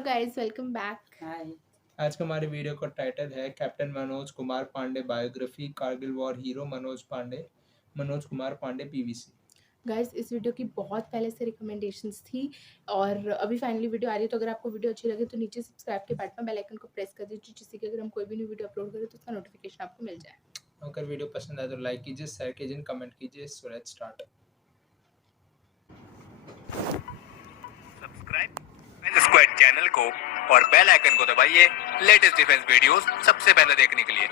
Hello guys, welcome back. Hi. आज का हमारे वीडियो का टाइटल है captain Manoj Kumar Pandey biography Kargil war hero Manoj Kumar Pandey PVC. Guys, इस वीडियो की बहुत पहले से रिकमेंडेशंस थी और अभी फाइनली वीडियो आ रही है। तो अगर आपको वीडियो अच्छी लगे तो नीचे सब्सक्राइब के बटन बेल आइकन को प्रेस कर दीजिए, जिससे कि अगर हम कोई भी न्यू वीडियो अपलोड करें तो उसका नोटिफिकेशन आपको मिल जाए। अगर वीडियो पसंद आए तो लाइक कीजिए, शेयर कीजिए, कमेंट कीजिए। So let's start. Subscribe defence squad channel को और बेल आइकन को दबाइए लेटेस्ट डिफेंस वीडियोस सबसे पहले देखने के लिए।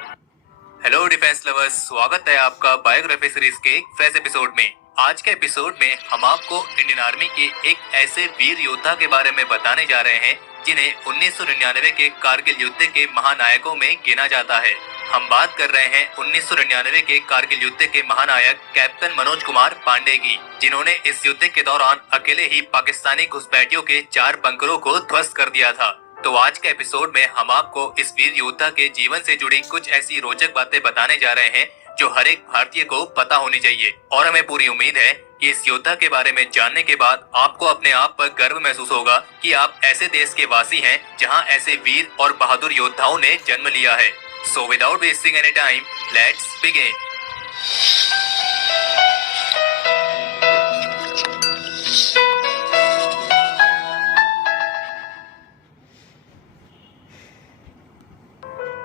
हेलो डिफेंस लवर्स, स्वागत है आपका बायोग्राफी सीरीज के एक फ्रेश एपिसोड में। आज के एपिसोड में हम आपको इंडियन आर्मी के एक ऐसे वीर योद्धा के बारे में बताने जा रहे हैं जिन्हें 1999 के कारगिल युद्ध के महानायकों में गिना जाता है। हम बात कर रहे हैं 1999 के कारगिल युद्ध के महानायक कैप्टन मनोज कुमार पांडे की, जिन्होंने इस युद्ध के दौरान अकेले ही पाकिस्तानी घुसपैठियों के 4 बंकरों को ध्वस्त कर दिया था। तो आज के एपिसोड में हम आपको इस वीर योद्धा के जीवन से जुड़ी कुछ ऐसी रोचक बातें बताने जा रहे हैं जो हर एक भारतीय को पता होनी चाहिए। और हमें पूरी उम्मीद है कि इस योद्धा के बारे में जानने के बाद आपको अपने आप पर गर्व महसूस होगा कि आप ऐसे देश के वासी हैं जहां ऐसे वीर और बहादुर योद्धाओं ने जन्म लिया है। So without wasting any time, let's begin.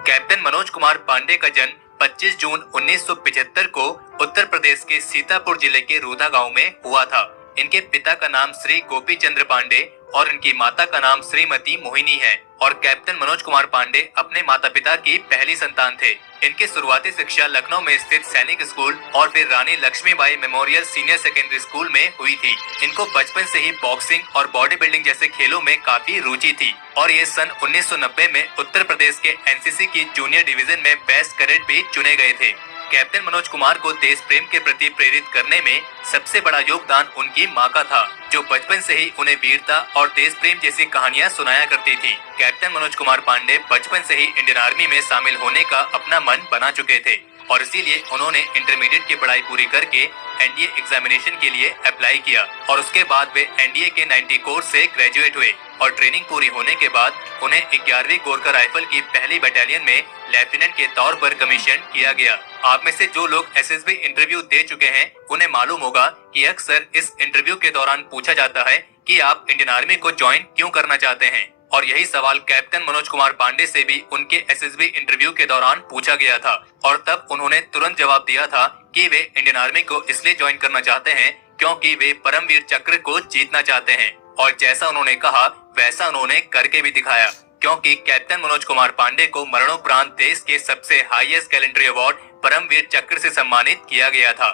Captain Manoj Kumar Pandey का जन्म 25 जून 1975 को उत्तर प्रदेश के सीतापुर जिले के रूधा गांव में हुआ था। इनके पिता का नाम श्री गोपी चंद्र पांडे और इनकी माता का नाम श्रीमती मोहिनी है। और कैप्टन मनोज कुमार पांडे अपने माता पिता की पहली संतान थे। इनकी शुरुआती शिक्षा लखनऊ में स्थित सैनिक स्कूल और फिर Rani Laxmibai memorial senior secondary school में हुई थी। इनको बचपन से ही बॉक्सिंग और बॉडी बिल्डिंग जैसे खेलों में काफी रुचि थी और ये सन 1990 में उत्तर प्रदेश के एनसीसी की जूनियर डिवीजन में बेस्ट कैडेट भी चुने गए थे। कैप्टन मनोज कुमार को देश प्रेम के प्रति प्रेरित करने में सबसे बड़ा योगदान उनकी मां का था, जो बचपन से ही उन्हें वीरता और देश प्रेम जैसी कहानियां सुनाया करती थी। कैप्टन मनोज कुमार पांडे बचपन से ही इंडियन आर्मी में शामिल होने का अपना मन बना चुके थे और इसीलिए उन्होंने इंटरमीडिएट की पढ़ाई पूरी करके एनडीए एग्जामिनेशन के लिए अप्लाई किया और उसके बाद वे एनडीए के 90 कोर्स से ग्रेजुएट हुए और ट्रेनिंग पूरी होने के बाद उन्हें 11वीं गोरखा राइफल की पहली बटालियन में लेफ्टिनेंट के तौर पर कमीशन किया गया। आप में से जो लोग एसएसबी इंटरव्यू दे चुके हैं उन्हें मालूम होगा कि अक्सर इस इंटरव्यू के दौरान पूछा जाता है कि आप इंडियन आर्मी को ज्वाइन क्यों करना चाहते हैं, और यही सवाल कैप्टन मनोज कुमार पांडे से भी उनके एसएसबी इंटरव्यू के दौरान पूछा गया था और तब उन्होंने तुरंत जवाब दिया था कि वे इंडियन आर्मी को इसलिए ज्वाइन करना चाहते हैं क्योंकि वे परमवीर चक्र को जीतना चाहते हैं। और जैसा उन्होंने कहा वैसा उन्होंने करके भी दिखाया, क्योंकि कैप्टन मनोज कुमार पांडे को मरणोपरांत देश के सबसे हाईएस्ट गैलेंट्री अवार्ड परमवीर चक्र से सम्मानित किया गया था।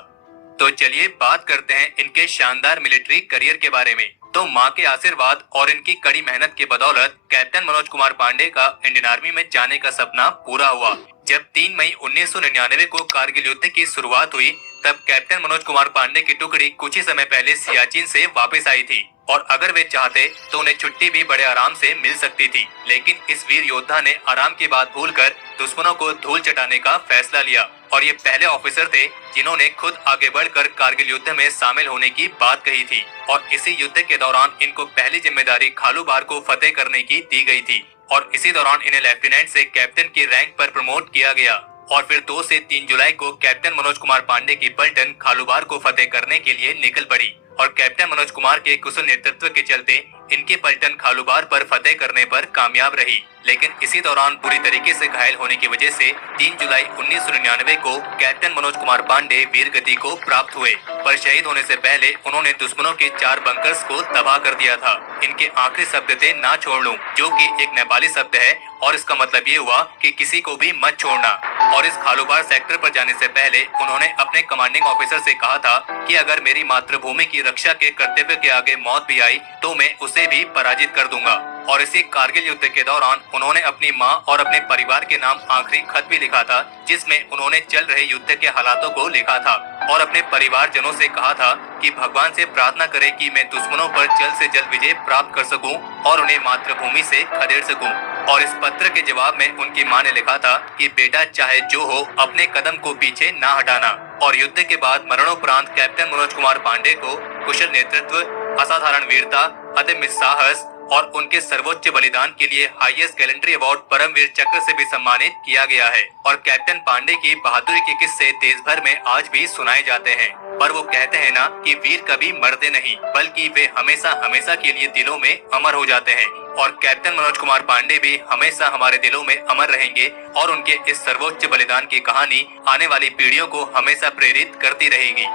तो चलिए बात करते हैं इनके शानदार मिलिट्री करियर के बारे में। तो मां के आशीर्वाद और इनकी कड़ी मेहनत के बदौलत कैप्टन मनोज कुमार पांडे का इंडियन आर्मी में जाने का सपना पूरा हुआ। जब 3 मई 1999 को कारगिल युद्ध की शुरुआत हुई तब कैप्टन मनोज कुमार पांडे की टुकड़ी कुछ ही समय पहले सियाचिन से वापस आई थी और अगर वे चाहते तो उन्हें छुट्टी भी बड़े आराम से मिल सकती थी, लेकिन इस वीर योद्धा ने आराम की बात भूलकर दुश्मनों को धूल चटाने का फैसला लिया और ये पहले ऑफिसर थे जिन्होंने खुद आगे बढ़कर कारगिल युद्ध में शामिल होने की बात कही थी। और इसी युद्ध के दौरान इनको पहली जिम्मेदारी खालूबार को फतेह करने की दी गई थी और इसी दौरान इन्हें लेफ्टिनेंट से कैप्टन की रैंक पर प्रमोट किया गया और फिर 2 से 3 जुलाई को कैप्टन मनोज कुमार पांडे की पलटन खालूबार को फतेह करने के लिए निकल पड़ी और कैप्टन मनोज कुमार के कुशल नेतृत्व के चलते इनकी पलटन खालूबार पर फतेह करने पर कामयाब रही। लेकिन इसी दौरान बुरी तरीके से घायल होने की वजह से 3 जुलाई 1999 को कैप्टन मनोज कुमार पांडे वीर गति को प्राप्त हुए, पर शहीद होने से पहले उन्होंने दुश्मनों के 4 बंकर्स को तबाह कर दिया था। इनके आखिरी शब्द थे ना छोड़ लूं, जो कि एक नेपाली शब्द है और इसका मतलब ये हुआ कि किसी को भी मत छोड़ना। और इस खालूबार सेक्टर पर जाने से पहले उन्होंने अपने कमांडिंग ऑफिसर से कहा था कि अगर मेरी मातृभूमि की रक्षा के कर्तव्य के आगे मौत भी आई तो मैं उसे भी पराजित कर दूंगा। और इसी कारगिल युद्ध के दौरान उन्होंने अपनी मां और अपने परिवार के नाम आखिरी खत भी लिखा था, जिसमें उन्होंने चल रहे युद्ध के हालातों को लिखा था और अपने परिवारजनों से कहा था कि भगवान से प्रार्थना करें कि मैं दुश्मनों पर जल्द से जल्द विजय प्राप्त कर सकूं और उन्हें मातृभूमि से खदेड़ सकूं। और इस पत्र के जवाब में उनकी मां ने लिखा था कि बेटा चाहे जो हो अपने कदम को पीछे ना हटाना। और युद्ध के बाद मरणोपरांत कैप्टन मनोज कुमार पांडे को कुशल नेतृत्व, असाधारण वीरता, अदम्य साहस और उनके सर्वोच्च बलिदान के लिए हाईएस्ट गैलेंट्री अवार्ड परमवीर चक्र से भी सम्मानित किया गया है। और कैप्टन पांडे की बहादुरी के किस्से देश भर में आज भी सुनाए जाते हैं। पर वो कहते हैं ना कि वीर कभी मरते नहीं, बल्कि वे हमेशा हमेशा के लिए दिलों में अमर हो जाते हैं। और कैप्टन मनोज कुमार पांडे भी हमेशा हमारे दिलों में अमर रहेंगे और उनके इस सर्वोच्च बलिदान की कहानी आने वाली पीढ़ियों को हमेशा प्रेरित करती रहेगी।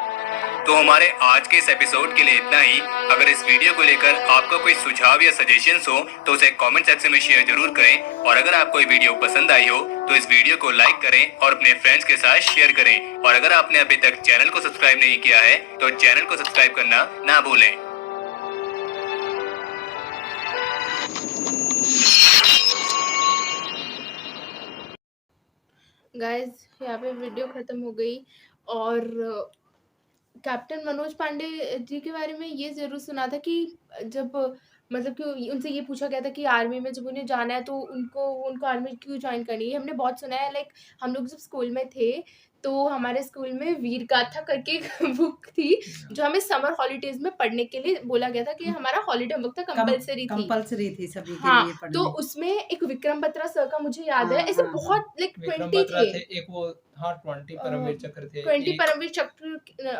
तो हमारे आज के इस एपिसोड के लिए इतना ही। अगर इस वीडियो को लेकर आपका कोई सुझाव या सजेशंस हो तो उसे कमेंट सेक्शन में शेयर जरूर करें। और अगर आपको ये वीडियो पसंद आई हो तो इस वीडियो को लाइक करें और अपने फ्रेंड्स के साथ शेयर करें। और अगर आपने अभी तक चैनल को सब्सक्राइब नहीं किया है तो चैनल को सब्सक्राइब करना ना भूलें। गाइस यहाँ पे वीडियो खत्म हो गई। और कैप्टन मनोज पांडे जी के बारे में ये ज़रूर सुना था कि जब मतलब कि उनसे ये पूछा गया था कि आर्मी में जब उन्हें जाना है तो उनको आर्मी क्यों ज्वाइन करनी है। हमने बहुत सुना है, लाइक हम लोग जब स्कूल में थे तो हमारे स्कूल में वीर गाथा करके एक बुक थी जो हमें समर हॉलीडेज में पढ़ने के लिए बोला गया था कि हमारा हॉलीडे बुक था, कंपलसरी थी सभी के हाँ, लिए पढ़ने। तो उसमें एक विक्रम बत्रा सर का मुझे याद है, ऐसे बहुत लाइक 20 थे। एक वो 20 परमवीर चक्र थे, 20 परमवीर चक्र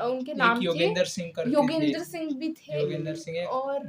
उनके नाम थे। योगेंद्र सिंह करके योगेंद्र सिंह भी थे। योगेंद्र सिंह है। और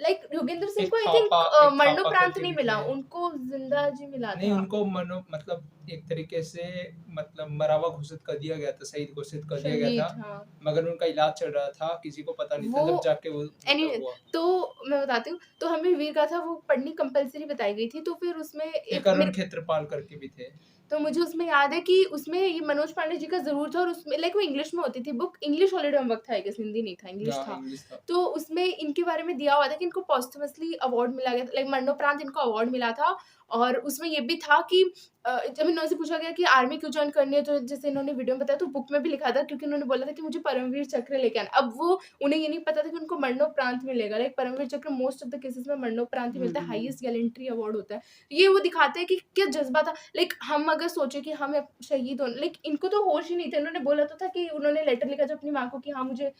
लाइक योगेंद्र सिंह को आई थापा- थिंक एक मरणोपरांत थापा नहीं करके मिला, भी थे। उनको जिंदा जी मिला नहीं, था। उनको मतलब एक तरीके से मतलब मरावा घोषित कर दिया गया था, शहीद घोषित कर दिया गया शहीद, था। हाँ। मगर उनका इलाज चल रहा था, किसी को पता नहीं था वो जब जाके वो anyway, हुआ। तो मैं बताती हूँ, तो हमें वीर गाथा वो पढ़नी कंपलसरी बताई गई थी। तो फिर उसमें एक अरुण क्षेत्रपाल करके भी थे। तो मुझे उसमें याद है कि उसमें ये मनोज पांडे जी का जरूर था। और उसमें लाइक वो इंग्लिश में होती थी बुक, इंग्लिश हॉलीडे होमवर्क था, हिंदी नहीं था, इंग्लिश था। तो उसमें इनके बारे में दिया हुआ था कि इनको पॉस्टमसली अवार्ड मिला गया था, लाइक मरणोपरांत इनको अवार्ड मिला था। और उसमें ये भी था कि जब इन्होंने पूछा गया कि आर्मी क्यों ज्वाइन करनी है, तो जैसे इन्होंने वीडियो में बताया तो बुक में भी लिखा था क्योंकि उन्होंने बोला था कि मुझे परमवीर चक्र लेके आना। अब वो उन्हें ये नहीं पता था कि उनको मरणोपरांत मिलेगा। लाइक परमवीर चक्र मोस्ट ऑफ द केसेस में मरणोपरांत ही मिलता है, हाईएस्ट गैलेंट्री अवार्ड होता है। ये वो दिखाते हैं कि क्या जज्बा था। लाइक हम अगर सोचे कि हम शहीद हो, लाइक इनको तो होश ही नहीं थे। इन्होंने बोला तो था कि उन्होंने लेटर लिखा था अपनी माँ को कि हाँ मुझे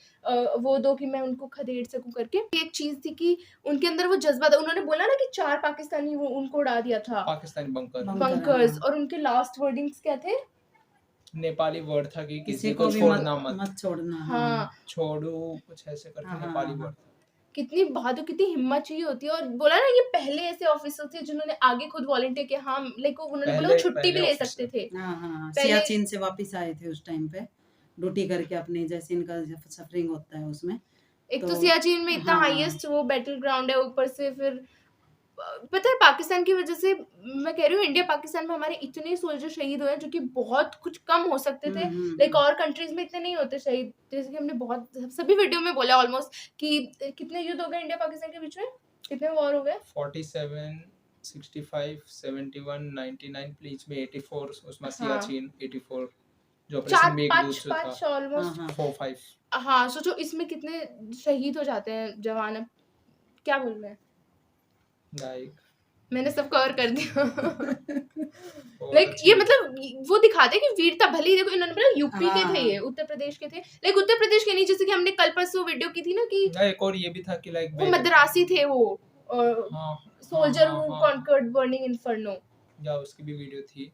वो दो कि मैं उनको खदेड़ सकूं करके। एक चीज थी कि उनके अंदर वो जज्बा था। उन्होंने बोला ना कि 4 पाकिस्तानी वो उनको उड़ा दिया था, पाकिस्तानी बंकर्स। और उनके लास्ट वर्डिंग्स क्या थे? नेपाली वर्ड था कि किसी को को भी छोड़ना मत छोड़ना। हाँ, छोड़ो कुछ ऐसे करके नेपाली वर्ड। कितनी बहादुर, कितनी हिम्मत चाहिए होती है। और बोला ना ये पहले ऐसे ऑफिसर थे जिन्होंने आगे खुद वॉलंटियर किया। हाँ, लाइक उन्होंने बोला छुट्टी भी ले सकते थे। सियाचिन से वापस आए थे उस टाइम पे ड्यूटी करके अपनी, जैसे इनका सफरिंग होता है उसमें। एक तो सियाचिन में इतना हाईएस्ट वो बैटल ग्राउंड है, ऊपर से फिर पता है पाकिस्तान की वजह से, मैं कह रही हूँ इंडिया पाकिस्तान में हमारे इतने सोल्जर शहीद हुए जो कि बहुत कुछ कम हो सकते थे। लाइक और कंट्रीज में इतने नहीं होते शहीद। जैसे कि हमने बहुत सभी वीडियो में बोला ऑलमोस्ट कि कितने युद्ध हो गए इंडिया पाकिस्तान के बीच में, कितने वॉर हो गए? 47, 65, 71, 99, बीच में 84, उसमें सियाचिन 84 जो ऑपरेशन मेघदूत से था। 5 ऑलमोस्ट 4-5। हाँ, सोचो इसमें कितने शहीद हो जाते हैं जवान। अब क्या बोल रहे हैं, मैंने सब कवर कर दिया। लाइक ये मतलब वो दिखाते हैं कि वीरता। भले ही देखो इन्होंने बोला यूपी के थे, ये उत्तर प्रदेश के थे। लाइक उत्तर प्रदेश के नहीं, जैसे कि हमने कल परसों वीडियो की थी ना कि एक और ये भी था कि लाइक वो मद्रासी थे, वो soldier who conquered burning inferno, या उसकी भी वीडियो थी।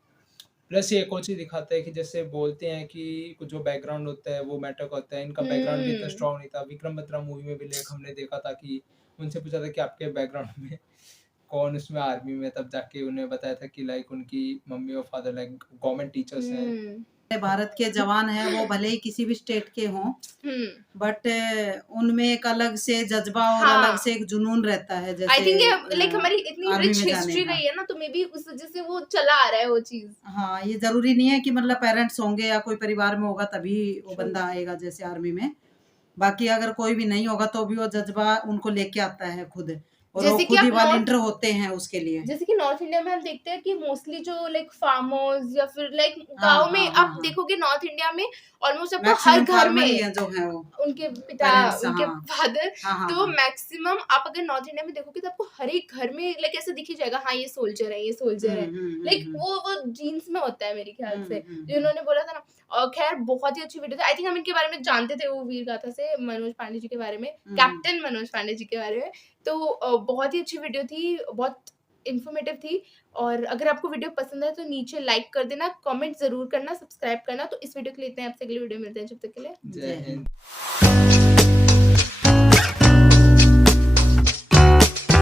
प्लस ये एक और चीज दिखाता है कि जैसे बोलते हैं कि जो बैकग्राउंड होता है वो मैटर करता है। इनका बैकग्राउंड भी इतना स्ट्रांग नहीं था। विक्रम बत्रा मूवी में भी लाइक हमने देखा था कि उनसे पूछा था कि आपके बैकग्राउंड में कौन उसमें आर्मी में, तब जाके उन्हें बताया था कि लाइक उनकी मम्मी और फादर लाइक गवर्नमेंट टीचर्स हैं। भारत के जवान हैं, वो भले ही किसी भी स्टेट के हों, बट उनमें एक अलग से जज्बा और अलग से एक जुनून रहता है। जैसे आई थिंक लाइक हमारी इतनी रिच हिस्ट्री रही है ना, तो मे बी उस वजह से वो चला आ रहा है वो चीज। हाँ, ये जरूरी नहीं है कि मतलब पेरेंट्स होंगे या कोई परिवार में होगा तभी वो बंदा आएगा जैसे आर्मी में। बाकी अगर कोई भी नहीं होगा तो भी वो जज्बा उनको लेके आता है खुद, और वो खुद ही वॉलंटियर होते हैं उसके लिए। जैसे कि नॉर्थ इंडिया में हम देखते हैं कि मोस्टली जो लाइक फार्मर्स या फिर लाइक गांव में आप देखोगे नॉर्थ इंडिया में ऑलमोस्ट आपको हर घर में जो है वो उनके पिता उनके फादर, तो मैक्सिमम आप अगर नॉर्थ इंडिया में देखोगे तो आपको हर एक घर में लाइक ऐसे दिख ही जाएगा, हाँ ये सोल्जर है, ये सोल्जर है। लाइक वो जीन्स में होता है मेरे ख्याल से, जो उन्होंने बोला था ना। और खैर बहुत ही अच्छी वीडियो थी। आई थिंक हम इनके बारे में जानते थे वो वीर गाथा से, मनोज पांडे जी के बारे में, कैप्टन मनोज पांडे जी के बारे में। तो बहुत ही अच्छी वीडियो थी, बहुत इन्फॉर्मेटिव थी। और अगर आपको वीडियो पसंद है तो नीचे लाइक कर देना, कमेंट ज़रूर करना, सब्सक्राइब करना। तो इस वीडियो के लिए इतना ही, आपसे अगली वीडियो मिलते हैं, जब तक के लिए जय हिंद।